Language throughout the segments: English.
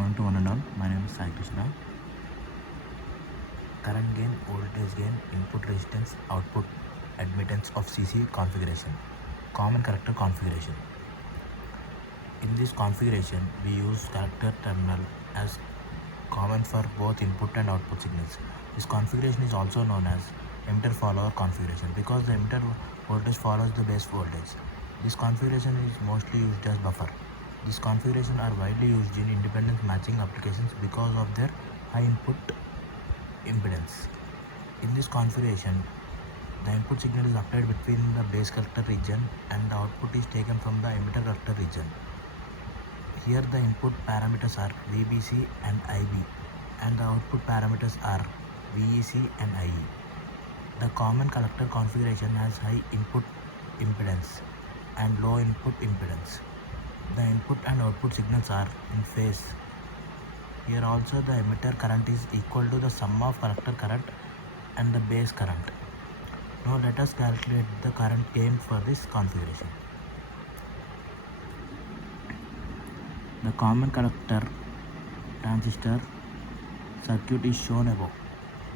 morning to one and all. My name is Sai Krishna. Current gain, voltage gain, input resistance, output admittance of CC configuration. Common collector configuration. In this configuration, we use collector terminal as common for both input and output signals. This configuration is also known as emitter follower configuration because the emitter voltage follows the base voltage. This configuration is mostly used as buffer. These configurations are widely used in independence matching applications because of their high input impedance. In this configuration, the input signal is applied between the base collector region and the output is taken from the emitter collector region. Here the input parameters are VBC and IB and the output parameters are VEC and IE. The common collector configuration has high input impedance and low input impedance. The input and output signals are in phase. Here also the emitter current is equal to the sum of collector current and the base current. Now let us calculate the current gain for this configuration. The common collector transistor circuit is shown above.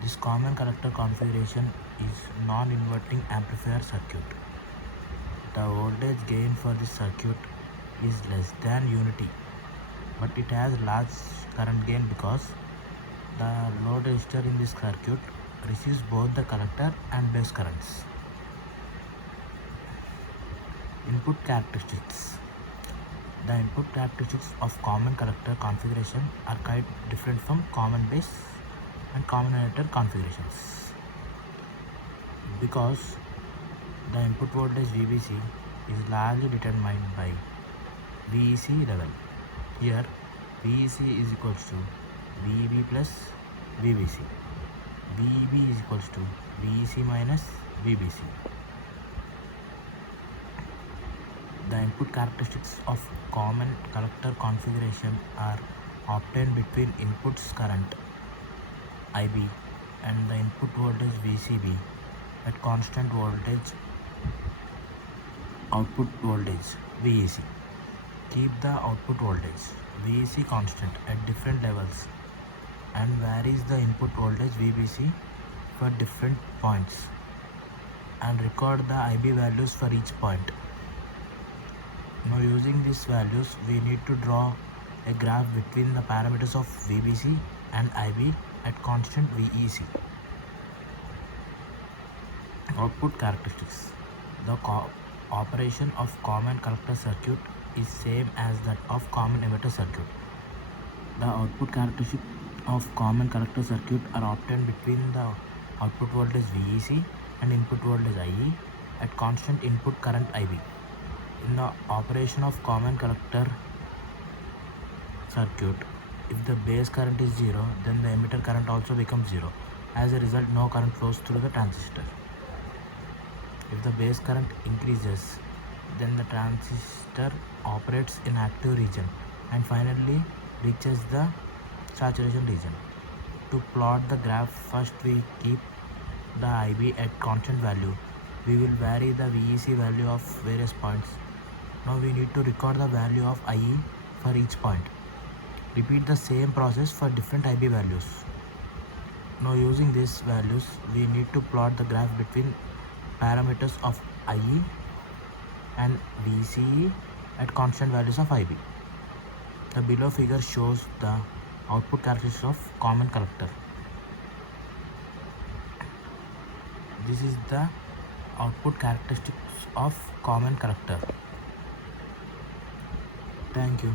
This common collector configuration is non-inverting amplifier circuit. The voltage gain for this circuit is less than unity, but it has large current gain because the load resistor in this circuit receives both the collector and base currents. Input characteristics. The input characteristics of common collector configuration are quite different from common base and common emitter configurations because the input voltage VBC is largely determined by VEC level. Here VEC is equals to VEB plus VBC. VEB is equals to VEC minus VBC. The input characteristics of common collector configuration are obtained between inputs current IB and the input voltage VCB at constant voltage output voltage VEC. Keep the output voltage VEC constant at different levels and varies the input voltage VBC for different points and record the IB values for each point. Now using these values, we need to draw a graph between the parameters of VBC and IB at constant VEC. Output characteristics. The operation of common collector circuit is same as that of common emitter circuit. The output characteristics of common collector circuit are obtained between the output voltage VEC and input voltage IE at constant input current IB. In the operation of common collector circuit, if the base current is 0, then the emitter current also becomes 0. As a result, no current flows through the transistor. If the base current increases, then the transistor operates in active region and finally reaches the saturation region. To plot the graph, first we keep the IB at constant value. We will vary the VEC value of various points. Now we need to record the value of IE for each point. Repeat the same process for different IB values. Now using these values, we need to plot the graph between parameters of IE and VCE at constant values of IB. The below figure shows the output characteristics of common collector. This is the output characteristics of common collector. Thank you.